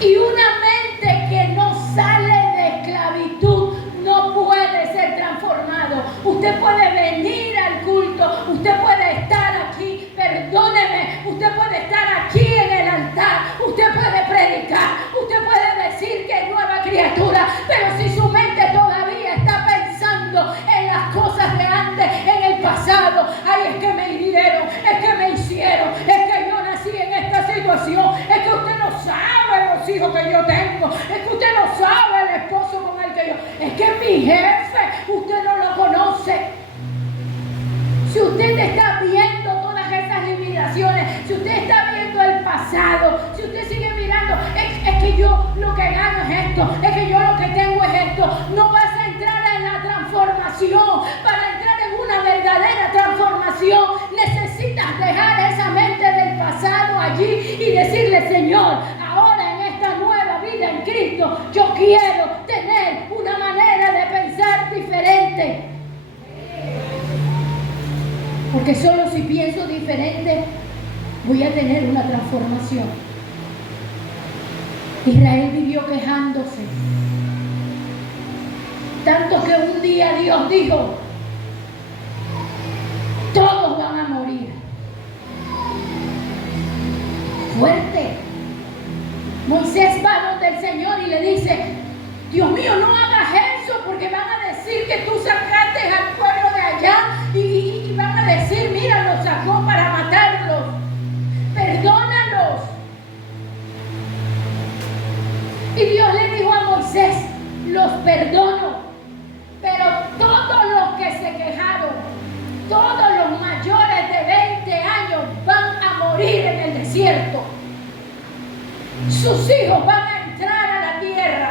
Y una mente que no sale de esclavitud no puede ser transformado. Usted puede venir al culto, usted puede estar aquí, perdóneme, usted puede estar aquí en el altar, usted puede predicar, usted puede decir que es nueva criatura, pero si su mente todavía está pensando en las cosas de antes, en el pasado, ay, es que me hirieron, es que me hicieron, es que yo nací en esta situación, es que usted no sabe los hijos que yo tengo, es que usted no sabe el esposo con el que yo, es que mi jefe, usted no lo conoce. Si usted está viendo todas esas limitaciones, si usted está viendo el pasado, si usted sigue mirando, es que yo lo que gano es esto, es que yo lo que tengo es esto, no vas a entrar en la transformación. Para entrar en una verdadera transformación, necesitas dejar esa mente del pasado allí y decirle, Señor, ahora en esta nueva vida en Cristo, yo quiero tener una manera de pensar diferente. Porque solo si pienso diferente voy a tener una transformación. Israel vivió quejándose. Tanto que un día Dios dijo, todos van a morir. Fuerte. Moisés va donde el Señor y le dice, Dios mío, no hagas eso porque van a decir que tú sacaste al pueblo de allá y van a decir, mira, los sacó para matarlos. Perdón. los perdono. Pero todos los que se quejaron, todos los mayores de 20 años van a morir en el desierto. Sus hijos van a entrar a la tierra.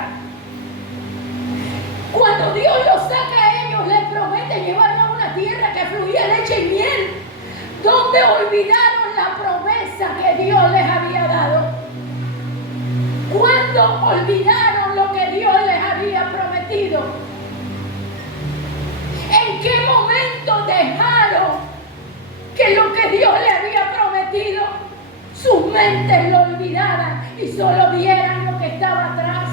Cuando Dios los saca a ellos, les promete llevarlos a una tierra que fluía leche y miel, donde olvidaron la promesa que Dios les había dado. Cuando olvidaron lo que Dios les había prometido. ¿En qué momento dejaron que lo que Dios les había prometido, sus mentes lo olvidaran y solo vieran lo que estaba atrás?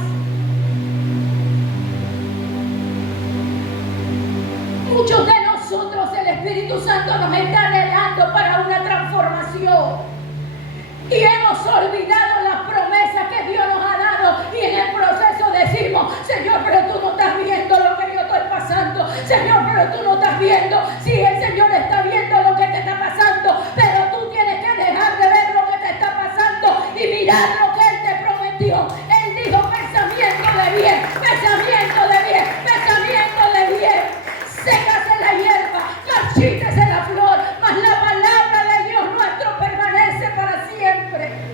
Muchos de nosotros, el Espíritu Santo nos está anhelando para una transformación y hemos olvidado las promesas que Dios nos ha dado, y en el proceso decimos: Señor, pero tú no estás viendo lo que yo estoy pasando. Señor, pero tú no estás viendo. Sí, el Señor está viendo lo que te está pasando, pero tú tienes que dejar de ver lo que te está pasando y mirar lo que Él te prometió. Él dijo: pensamiento de bien, pensamiento de bien, pensamiento de bien. Sécase la hierba, marchítese la flor, mas la palabra de Dios nuestro permanece para siempre.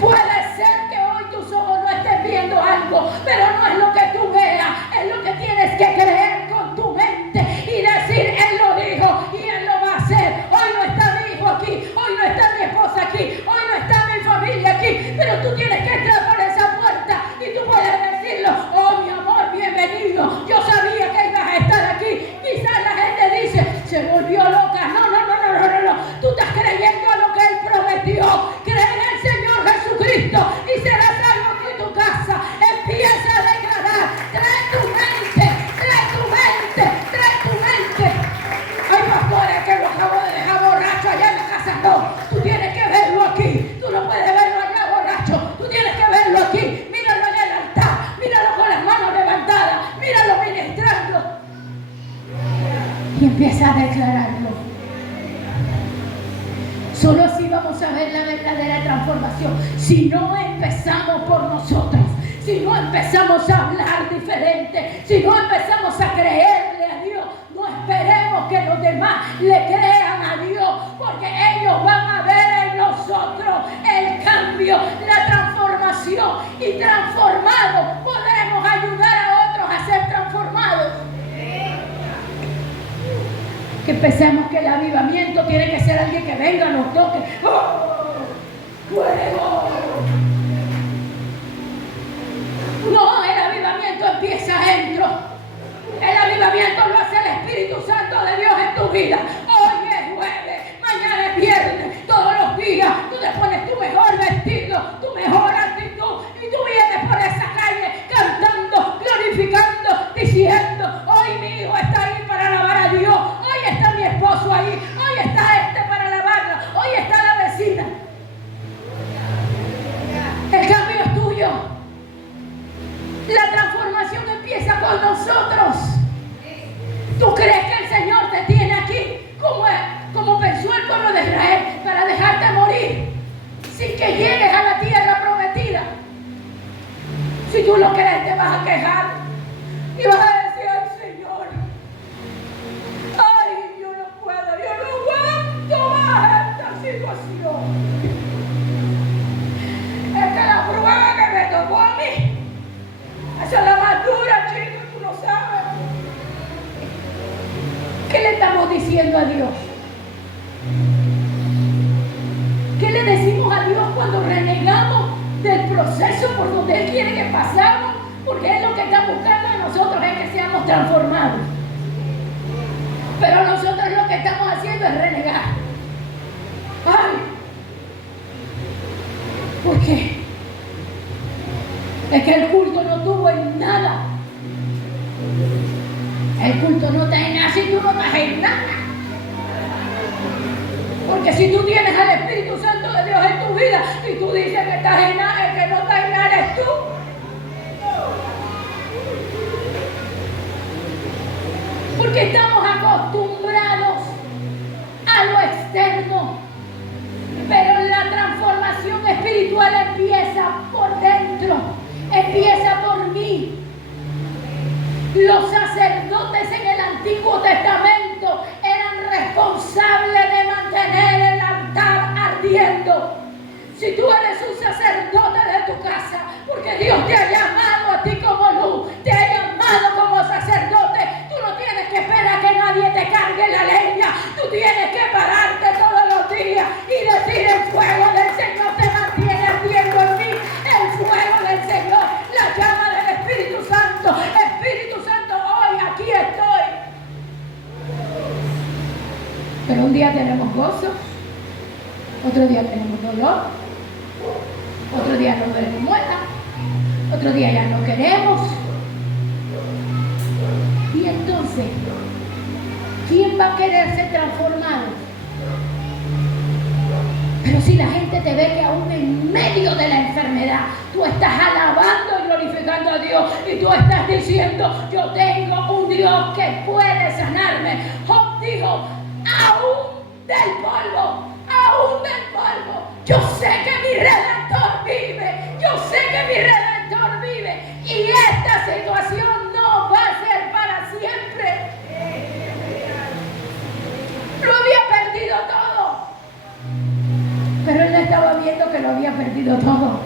Puede ser que hoy tus ojos no estén viendo algo, pero no es lo que tú veas, es lo que tienes que creer con tu mente y decir: Él lo dijo y Él lo va a hacer. Hoy no está mi hijo aquí, hoy no está mi esposa aquí, hoy no está mi familia aquí, pero tú tienes que entrar por esa puerta y tú puedes decirlo: oh, mi amor, bienvenido, yo sabía que ibas a estar aquí. Quizás la gente dice: se volvió loca. No. Tú estás creyendo a lo que Él prometió. Cree en el Señor Jesucristo y serás salvo tú y tu casa. Empieza a declarar: trae tu mente. Hay pastores que lo acabo de dejar borracho allá en la casa. No, tú tienes que verlo aquí. Tú no puedes verlo allá borracho. Tú tienes que verlo aquí. Míralo en el altar. Míralo con las manos levantadas. Míralo ministrando. Y empieza a declararlo. Solo así vamos a ver la verdadera transformación. Si no empezamos por nosotros, si no empezamos a hablar diferente, si no empezamos a creerle a Dios, no esperemos que los demás le crean a Dios, porque ellos van a ver en nosotros el cambio, la transformación, y transformados podremos ayudar a otros a ser transformados. Que pensemos que el avivamiento tiene que ser alguien que venga, nos toque. ¡Oh! ¡Fuego! No, el avivamiento empieza adentro. El avivamiento lo hace el Espíritu Santo de Dios en tu vida. Hoy es jueves, mañana es viernes, todos los días tú te pones tu mejor vestido, tu mejor actitud, y tú vienes por esa calle cantando, glorificando, diciendo: hoy mi hijo está ahí para alabar a Dios, hoy está mi esposo ahí, hoy está este para alabarlo, hoy está la vecina. El cambio es tuyo. La transformación empieza con nosotros. ¿Tú crees que el Señor te tiene aquí como pensó el pueblo de Israel, para dejarte morir sin que llegues a la tierra prometida? Si tú lo crees, te vas a quejar y vas a decir: ay, Señor, ay, yo no puedo, yo no aguanto más esta situación. Es que la prueba que me tocó a mí, esa es la más dura, chico, tú no sabes. ¿Qué le estamos diciendo a Dios? ¿Qué le decimos a Dios cuando renegamos del proceso por donde Él quiere que pasemos? Porque Él lo que está buscando de nosotros es que seamos transformados. Pero nosotros lo que estamos haciendo es renegar. ¡Ay! ¿Por qué? Es que el culto no tuvo en nada. El culto no está en nada si tú no estás en nada. Porque si tú tienes al Espíritu Santo de Dios en tu vida y tú dices que estás en nada, el que no está en nada eres tú. Porque estamos acostumbrados a lo externo. Pero la transformación espiritual empieza por dentro, empieza por mí. haciendo. Si tú eres un sacerdote de tu casa, porque Dios te ha llamado a ti como luz, te ha llamado como sacerdote, tú no tienes que esperar que nadie te cargue la leña. Tú tienes que pararte todos los días y decir: el fuego del Señor te mantiene ardiendo en mí. El fuego del Señor, la llama del Espíritu Santo. Espíritu Santo, hoy aquí estoy. Pero un día tenemos gozo, otro día tenemos dolor, otro día nos duele muela, otro día ya no queremos. Y entonces, ¿quién va a querer ser transformado? Pero si la gente te ve que aún en medio de la enfermedad tú estás alabando y glorificando a Dios, y tú estás diciendo: yo tengo un Dios que puede sanarme. Job dijo: aún del polvo, yo sé que mi Redentor vive, yo sé que mi Redentor vive, y esta situación no va a ser para siempre. Lo había perdido todo, pero él estaba viendo que lo había perdido todo.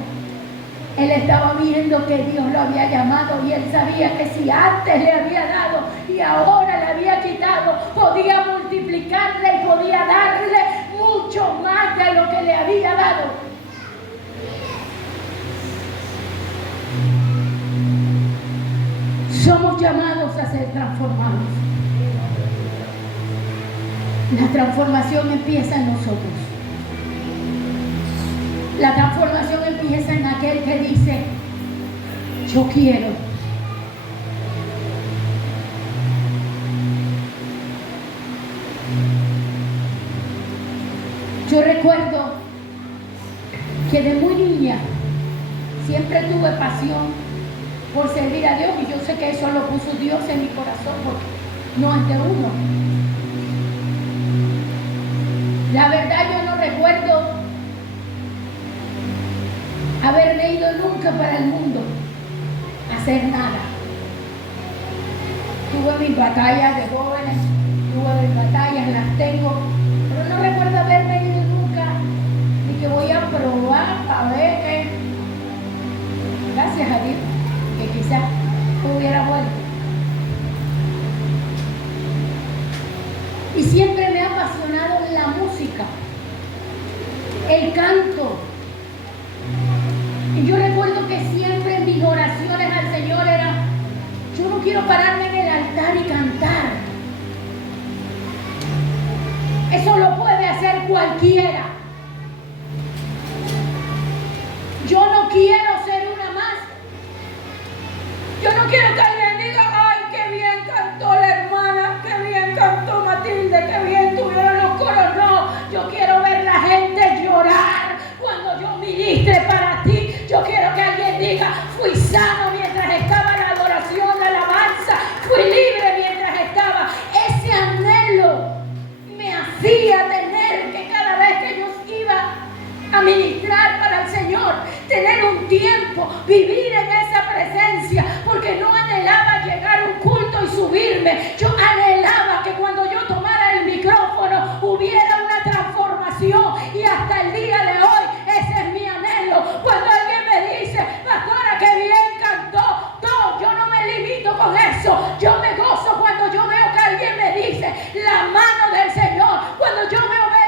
Él estaba viendo que Dios lo había llamado, y él sabía que si antes le había dado y ahora le había quitado, podía multiplicarle y podía darle mucho más de lo que le había dado. Somos llamados a ser transformados. La transformación empieza en nosotros. La transformación empieza en aquel que dice: yo quiero. Yo recuerdo que de muy niña siempre tuve pasión por servir a Dios, y yo sé que eso lo puso Dios en mi corazón, porque no es de uno. La verdad, yo no recuerdo haberme ido nunca para el mundo a hacer nada. Tuve mis batallas de jóvenes, tuve mis batallas, las tengo, pero no recuerdo haberme ido nunca, ni que voy a probar para ver que, gracias a Dios, que quizás hubiera vuelto. Y siempre me ha apasionado la música, el canto. Y yo recuerdo que siempre en mis oraciones al Señor era: yo no quiero pararme en el altar y cantar. Eso lo puede hacer cualquiera. Yo no quiero ser una más. Yo no quiero que alguien diga: ay, qué bien cantó la hermana, qué bien cantó Matilde, qué bien tuvieron los coros. No, yo quiero ver la gente llorar cuando yo ministre para ti. Yo quiero que alguien diga: fui sano mientras estaba en la adoración, la alabanza, fui libre mientras estaba. Ese anhelo me hacía tener que cada vez que yo iba a ministrar para el Señor, tener un tiempo, vivir en esa presencia, porque no anhelaba llegar a un culto y subirme. Yo anhelaba que cuando yo tomara el micrófono hubiera una transformación, y hasta el día de hoy ese es mi anhelo. Cuando alguien me dice: pastora, qué bien cantó, no, yo no me limito con eso. Yo me gozo cuando yo veo que alguien me dice: la mano del Señor. Cuando yo puedo ver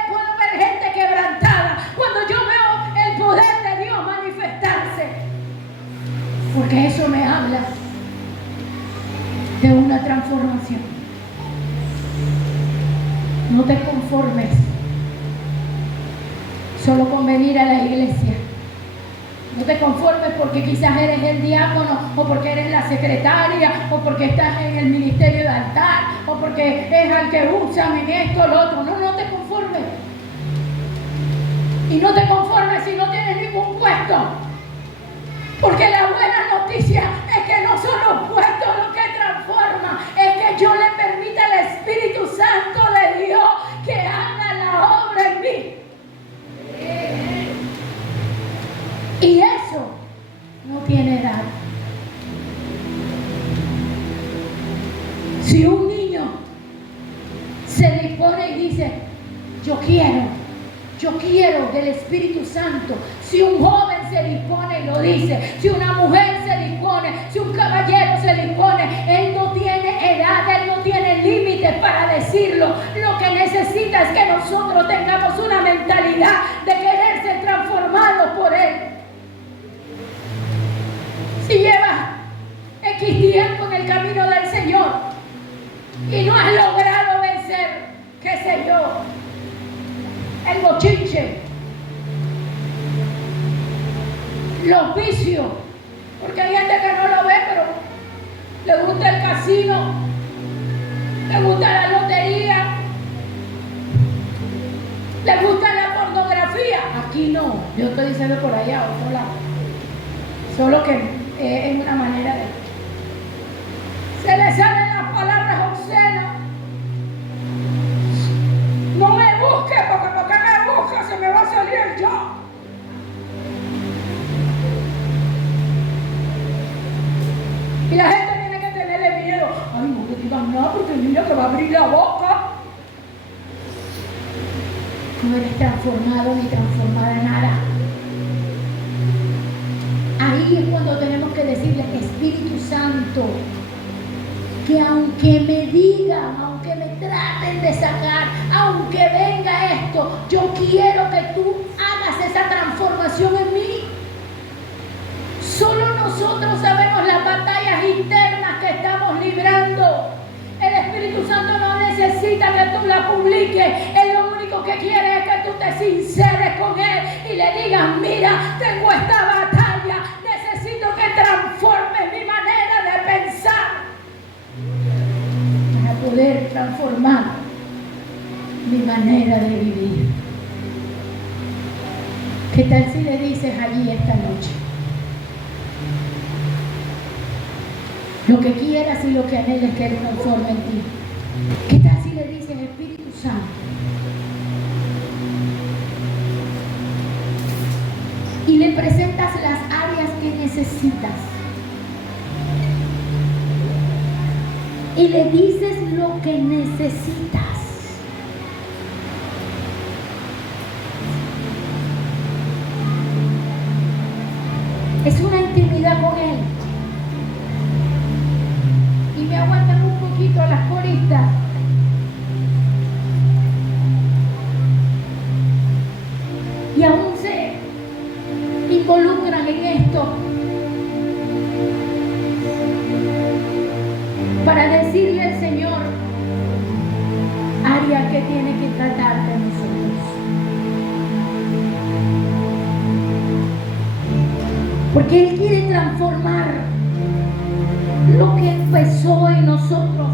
gente quebrantada, cuando yo veo el poder de Dios manifestarse, porque eso me habla de una transformación. No te conformes solo con venir a la iglesia. No te conformes porque quizás eres el diácono, o porque eres la secretaria, o porque estás en el ministerio de altar, o porque es al que usan en esto o lo otro. No, no te conformes. Y no te conformes si no tienes ningún puesto. Porque la buena noticia es que no son los puestos los que transforman, es que yo le permita al Espíritu Santo de Dios que haga la obra en mí. Y eso no tiene edad. Si un niño se dispone y dice: yo quiero del Espíritu Espíritu Santo. Si un joven se dispone y lo dice, si una mujer se dispone, si un caballero se dispone, él no tiene edad, él no tiene límites para decirlo. Lo que necesita es que nosotros tengamos una mentalidad de querer ser transformados por él. Si llevas X tiempo en el camino del Señor y no has logrado vencer, qué sé yo, el bochinche, los vicios, porque hay gente que no lo ve, pero le gusta el casino, le gusta la lotería, le gusta la pornografía. Aquí no, yo estoy diciendo por allá, a otro lado. Solo que es una manera de... Se le salen las palabras obscenas. No me busque, porque me busca se me va a salir yo. Y la gente tiene que tenerle miedo. Ay, no te digas nada porque mira que va a abrir la boca. No eres transformado ni transformada en nada. Ahí es cuando tenemos que decirle, Espíritu Santo, que aunque me digan, aunque me traten de sacar, aunque venga esto, yo quiero que tú hagas esa transformación en mí. Solo nosotros sabemos las batallas internas que estamos librando. El Espíritu Santo no necesita que tú la publiques. Él lo único que quiere es que tú te sinceres con Él y le digas, mira, tengo esta batalla, necesito que transformes mi manera de pensar para poder transformar mi manera de vivir. ¿Qué tal si le dices allí esta noche? Lo que quieras y lo que anheles que Él transforme en ti. ¿Qué tal si le dices, Espíritu Santo? Y le presentas las áreas que necesitas. Y le dices lo que necesitas. Es una intimidad con Él. Y me aguantan un poquito a las coristas. Y aún se involucran en esto para decirle al Señor área que tiene que tratar de nosotros. Porque Él quiere transformar lo que empezó en nosotros.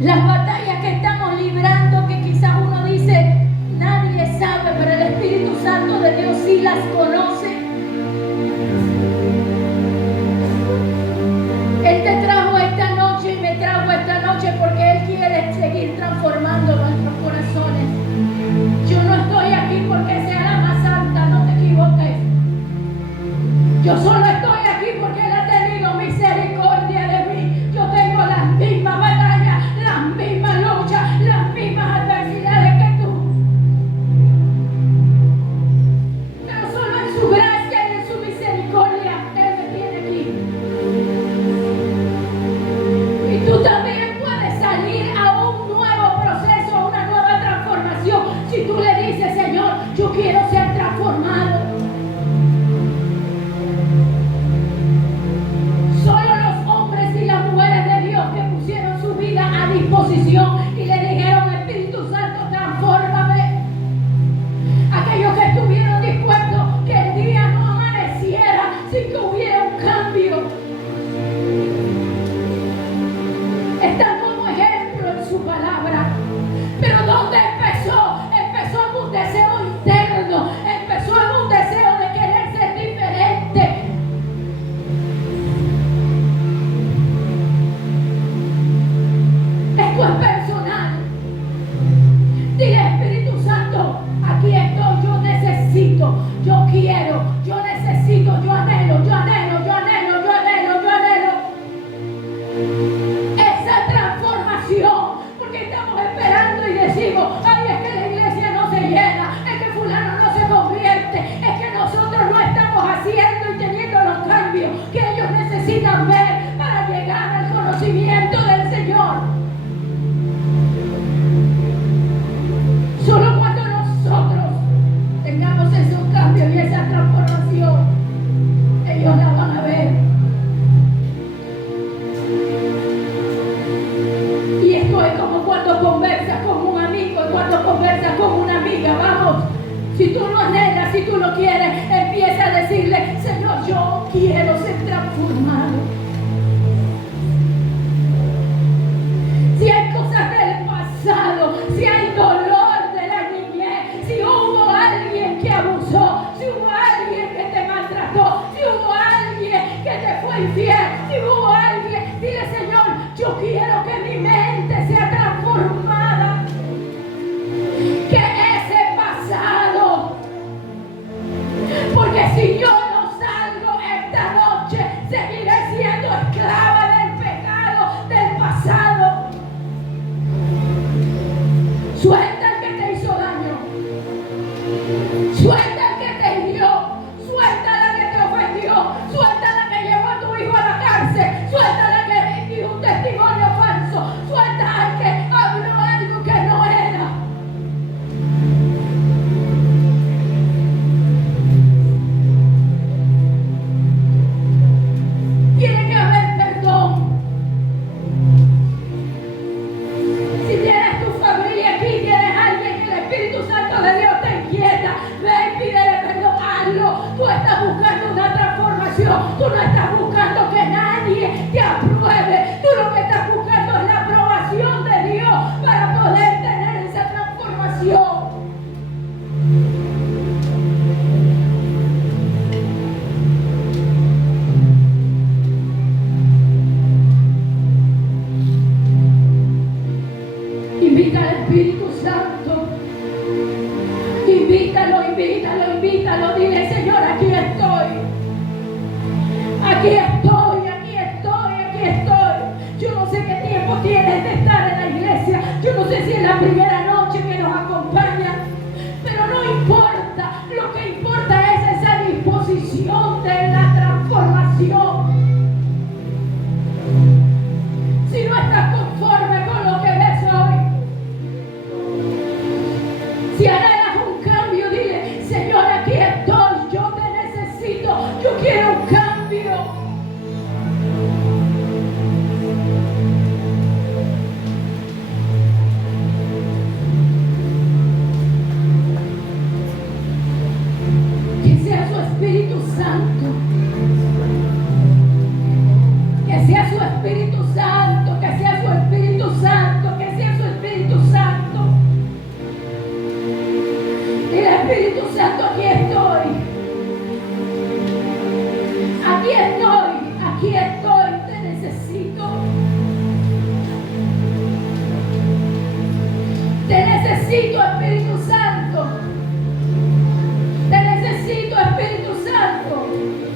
Las batallas que estamos librando, que quizás uno dice, nadie sabe, pero el Espíritu Santo de Dios sí las conoce. Él te trajo esta noche y me trajo esta noche porque Él quiere seguir transformando nuestros corazones. Yo no estoy aquí porque sea la más santa, no te equivoques. Yo solo estoy aquí porque Él ha tenido misericordia de mí. Yo tengo las mismas batallas, las mismas luchas, las mismas adversidades que tú. Pero solo en Invita al Espíritu Santo. Invítalo, invítalo, invítalo. Dile, Señor, aquí estoy. Aquí estoy, aquí estoy, aquí estoy. Yo no sé qué tiempo tienes de estar en la iglesia. Yo no sé si es la primera noche que nos acompaña. Pero no importa. Lo que importa es esa disposición de la transformación. Si no estás conforme con lo que ves hoy, si anhelas un cambio, dile, Señor, aquí estoy, yo te necesito, yo quiero un cambio. Que sea su Espíritu Santo. Que sea su Espíritu Santo, que sea su Espíritu Santo, que sea su Espíritu Santo. Dile, Espíritu Santo, aquí estoy. Aquí estoy, aquí estoy, te necesito. Te necesito, Espíritu Santo. Te necesito, Espíritu Santo.